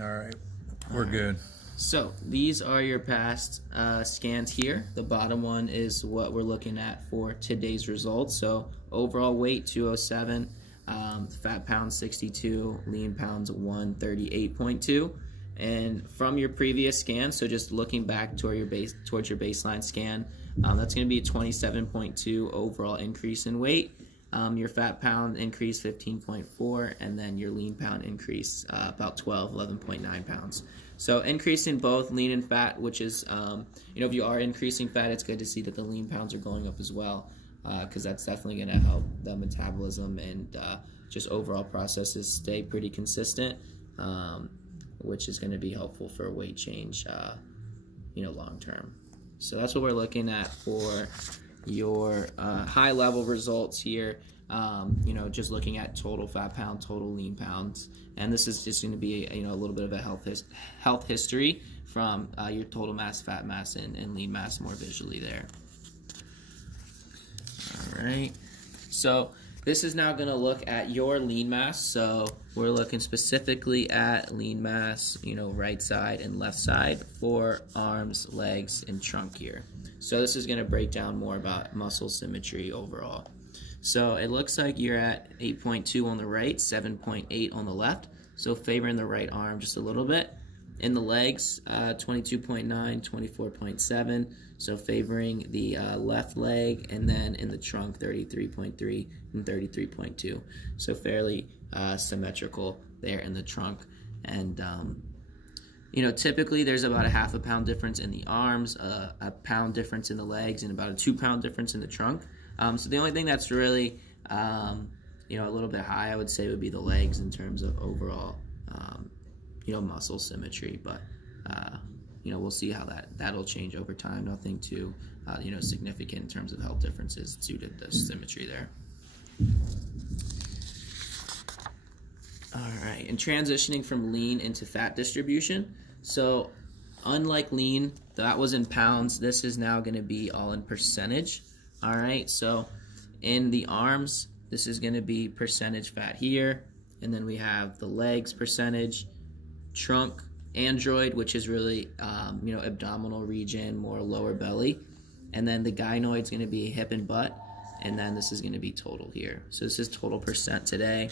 All right, we're good. So these are your past scans here. The bottom one is what we're looking at for today's results. So overall weight 207, fat pounds 62, lean pounds 138.2. And from your previous scan, so just looking back toward your baseline scan, that's going to be a 27.2 overall increase in weight. Your fat pound increase 15.4, and then your lean pound increase about 11.9 pounds. So increasing both lean and fat, which is, if you are increasing fat, it's good to see that the lean pounds are going up as well, because that's definitely going to help the metabolism and just overall processes stay pretty consistent, which is going to be helpful for weight change, long term. So that's what we're looking at for your high level results here. Just looking at total fat pound, total lean pounds, and this is just going to be a little bit of a health history from your total mass, fat mass, and lean mass more visually there. All right, so this is now going to look at your lean mass. So we're looking specifically at lean mass, right side and left side for arms, legs, and trunk here. So this is going to break down more about muscle symmetry overall. So it looks like you're at 8.2 on the right, 7.8 on the left. So favoring the right arm just a little bit. In the legs, 22.9, 24.7. So favoring the left leg, and then in the trunk, 33.3 and 33.2. So fairly symmetrical there in the trunk. And typically there's about a half a pound difference in the arms, a pound difference in the legs, and about a 2 pound difference in the trunk. So the only thing that's really, a little bit high, I would say, would be the legs in terms of overall, muscle symmetry. But, we'll see how that'll change over time. Nothing too, significant in terms of health differences due to the symmetry there. All right, and transitioning from lean into fat distribution. So unlike lean, that was in pounds. This is now going to be all in percentage. All right, so in the arms, this is going to be percentage fat here, and then we have the legs percentage, trunk, android, which is really abdominal region, more lower belly, and then the gynoid is going to be hip and butt, and then this is going to be total here. So this is total percent today,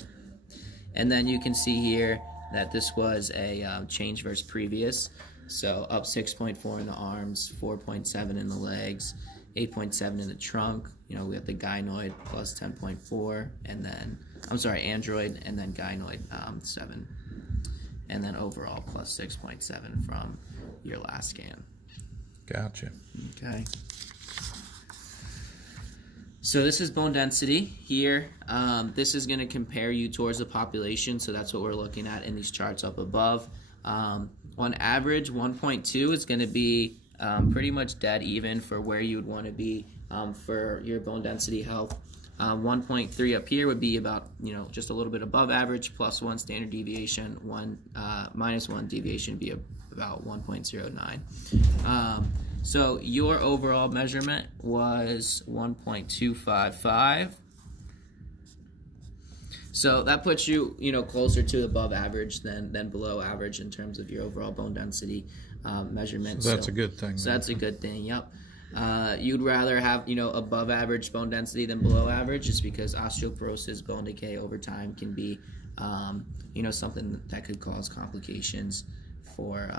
and then you can see here that this was a change versus previous. So up 6.4 in the arms, 4.7 in the legs, 8.7 in the trunk. We have the gynoid plus 10.4, and then android, and then gynoid 7, and then overall plus 6.7 from your last scan. Gotcha. Okay. So this is bone density here. This is going to compare you towards the population, so that's what we're looking at in these charts up above. On average, 1.2 is going to be pretty much dead even for where you would want to be for your bone density health. 1.3 up here would be about, just a little bit above average, plus 1 standard deviation. Minus 1 deviation would be about 1.09. So your overall measurement was 1.255. So that puts you, closer to above average than below average in terms of your overall bone density measurement. So that's a good thing. So that's a good thing. Yep. You'd rather have above average bone density than below average, just because osteoporosis, bone decay over time can be something that could cause complications for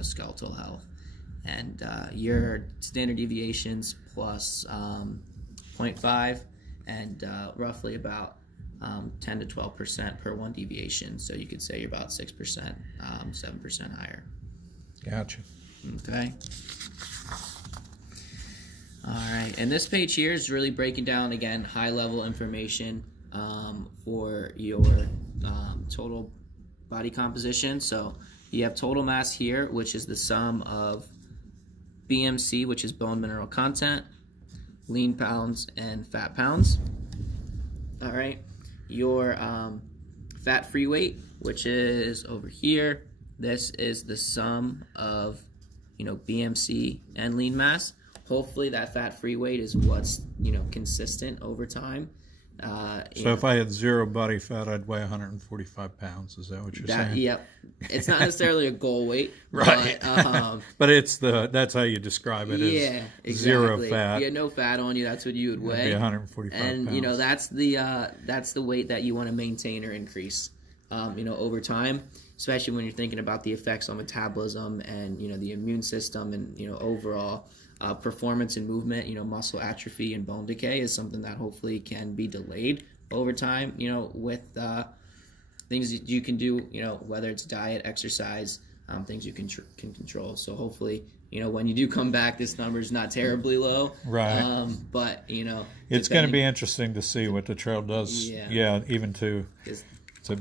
skeletal health. And your standard deviations plus 0.5 and roughly about 10 to 12% per 1 deviation. So you could say you're about 6%, 7% higher. Gotcha. Okay. All right, and this page here is really breaking down, again, high-level information for your total body composition. So you have total mass here, which is the sum of BMC, which is bone mineral content, lean pounds, and fat pounds. All right, your fat-free weight, which is over here. This is the sum of, BMC and lean mass. Hopefully that fat-free weight is what's, consistent over time. You So know, if I had 0 body fat, I'd weigh 145 pounds. Is that what you're saying? yep. It's not necessarily a goal weight, Right. But, But that's how you describe it, yeah, as exactly. 0 fat. If you had no fat on you, that's what you would It'd weigh. be 145 And pounds. you know, that's the weight that you want to maintain or increase, you know, over time, especially when you're thinking about the effects on metabolism and, you know, the immune system and, you know, overall performance and movement. You know, muscle atrophy and bone decay is something that hopefully can be delayed over time, you know, with things that you can do, you know, whether it's diet, exercise, things you can control. So hopefully, you know, when you do come back, this number is not terribly low. Right. But, you know, It's going to be interesting to see what the trail does. Yeah. Even to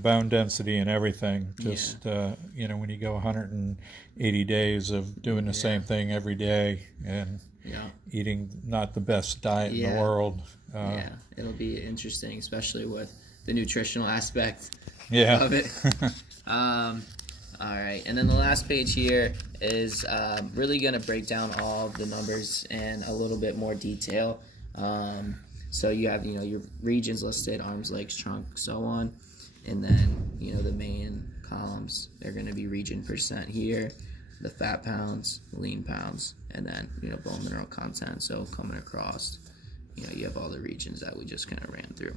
bone density and everything. Just, Yeah. you know, when you go 180 days of doing the same thing every day and eating not the best diet in the world. Yeah, it'll be interesting, especially with the nutritional aspect Yeah. of it. All right, and then the last page here is really going to break down all of the numbers in a little bit more detail. So you have, you know, your regions listed, arms, legs, trunk, so on. And then, you know, the main columns, they're going to be region percent here, the fat pounds, lean pounds, and then, you know, bone mineral content. So coming across, you know, you have all the regions that we just kind of ran through.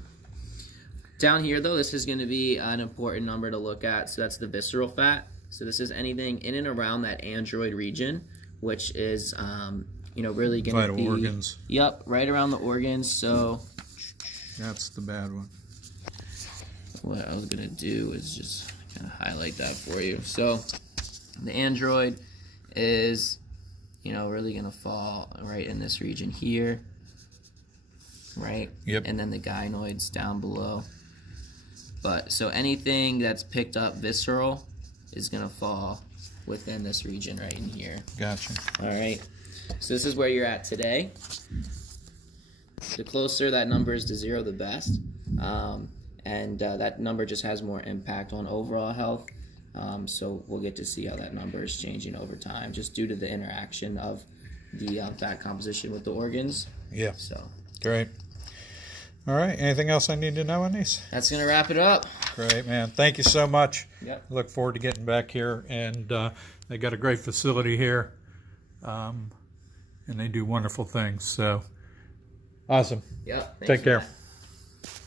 Down here, though, this is going to be an important number to look at. So that's the visceral fat. So this is anything in and around that android region, which is, you know, really going to be... Vital organs. Yep, right around the organs. So That's the bad one. what I was going to do is just kind of highlight that for you. So the android is, you know, really going to fall right in this region here, right? Yep. And then the gynoids down below. But so anything that's picked up visceral is going to fall within this region right in here. Gotcha. All right. So this is where you're at today. The closer that number is to 0, the best. And that number just has more impact on overall health. So we'll get to see how that number is changing over time, just due to the interaction of the fat composition with the organs. Yeah. So Great. All right. Anything else I need to know on these? that's going to wrap it up. Great, man. Thank you so much. Yep. Look forward to getting back here. And they got a great facility here. And they do wonderful things. So, awesome. Yep. Thanks Take for care. that.